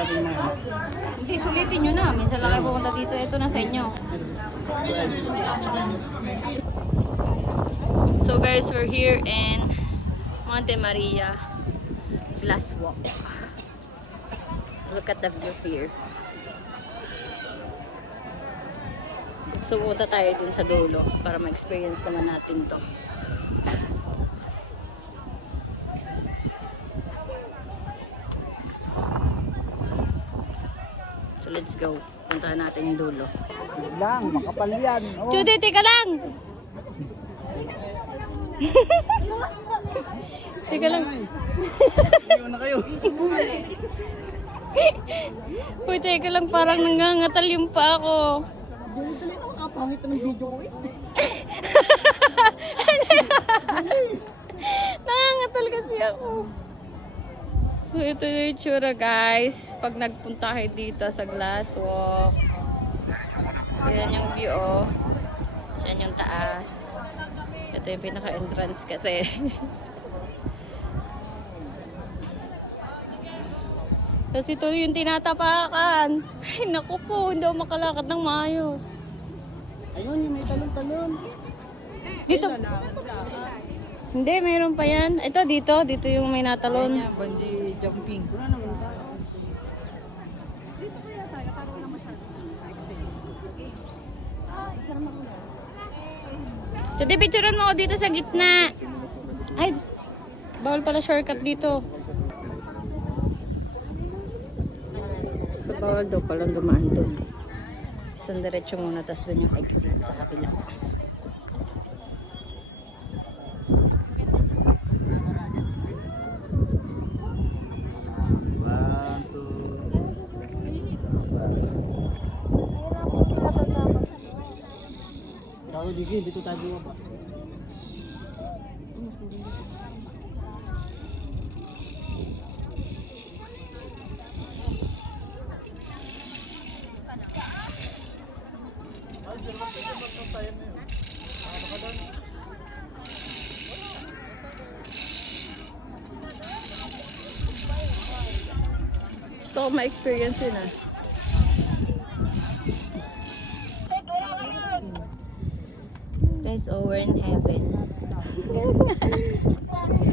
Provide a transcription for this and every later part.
Maraming na. Hindi, sulitin nyo na. Minsan lang kayo pumunta dito. Ito na sa inyo. So guys, we're here in Monte Maria Glass Walk. Look at the view here. So pumunta tayo dun sa dulo para ma-experience naman natin to. So let's go. Puntahan natin yung dulo. Lang, makapal yan. Oh. Judy, teka lang! Teka lang. Iwan na kayo. Uy, teka lang. Parang nangangatal yung pa ako. Dali-dali na makapangit ng video ko eh. Nangangatal kasi ako. So, ito yung itsura guys. Pag nagpunta kayo dito sa Glass Walk. So, yan yung view oh. Yan yung taas. Ito yung pinaka-entrance kasi. Kasi ito yung tinatapakan. Ay, naku po. Hindi ako makalakad ng maayos. Ayun, yung may talon-talon. Dito. Hindi, mayroon pa yan. Ito, dito. Dito yung may natalon. Ayan, bungee jumping. Wala naman tayo. Dito kaya tayo, para wala masyado. So, di picturean mo ako dito sa gitna. Ay, bawal pala shortcut dito. So, bawal daw pala dumaan doon. Isang diretso muna, tapos doon yung exit sa kapila. Tayo dito tayo bumaba. Gusto ko ma-experience yun ah. Guys, oh, we're in heaven.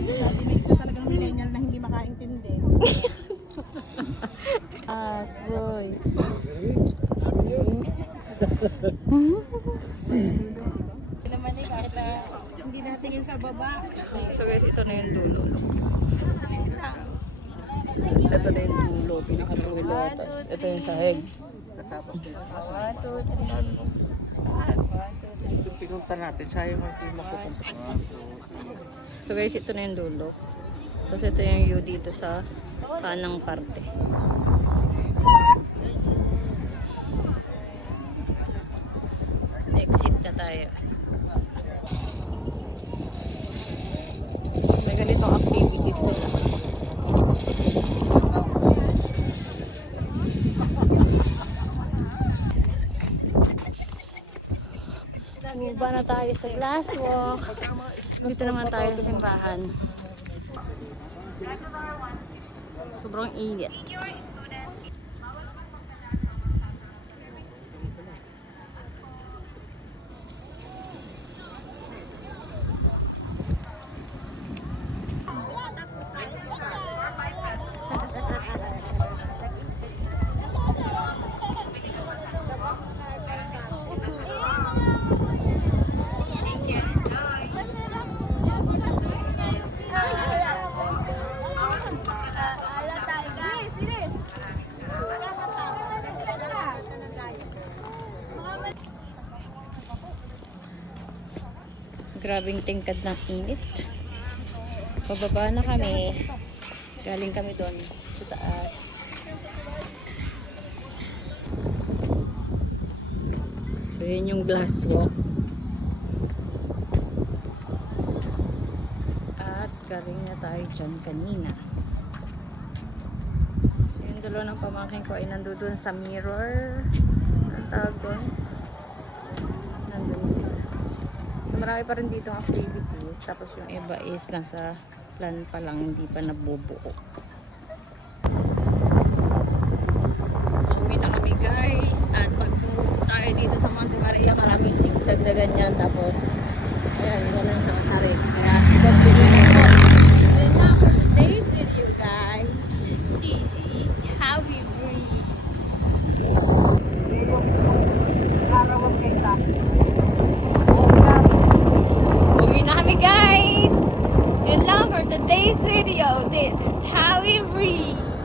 Dati may isa talagang millennial na hindi makaintindi. Boy. Naman eh, kahit na hindi natingin sa baba. So guys, ito na yung dulo. Ito na yung dulo, pinakadulo. Tapos ito yung sahig. 1, 2, 3. Ito pinunta natin, sayang ang hindi makupunta. So guys, ito na yung dulo. Tapos ito yung view dito sa kanang parte. Exit na tayo. May ganitong activities sila. Bumaba na tayo sa Glass Walk. Dito naman tayo sa simbahan. Sobrang init. Grabing tingkad ng init. Pababa na kami. Galing kami doon sa taas. So yun yung Glass Walk. At galing na tayo dyan kanina. So yung dalawa ng pamangkin ko ay nandun sa mirror. Ang tawag doon. Nandun sila. So marami pa rin dito ang activities. Tapos yung iba is nasa plan pa lang, hindi pa nabubuo. tayo dito sa Monte Maria, maraming sigsag na ganyan. Tapos, ayan, ganun siya katarik. Kaya, i-compliment ko. Yun lang for today's video, guys. This is how we breathe. Uwi na kami, guys. Yun lang for today's video. This is how we breathe.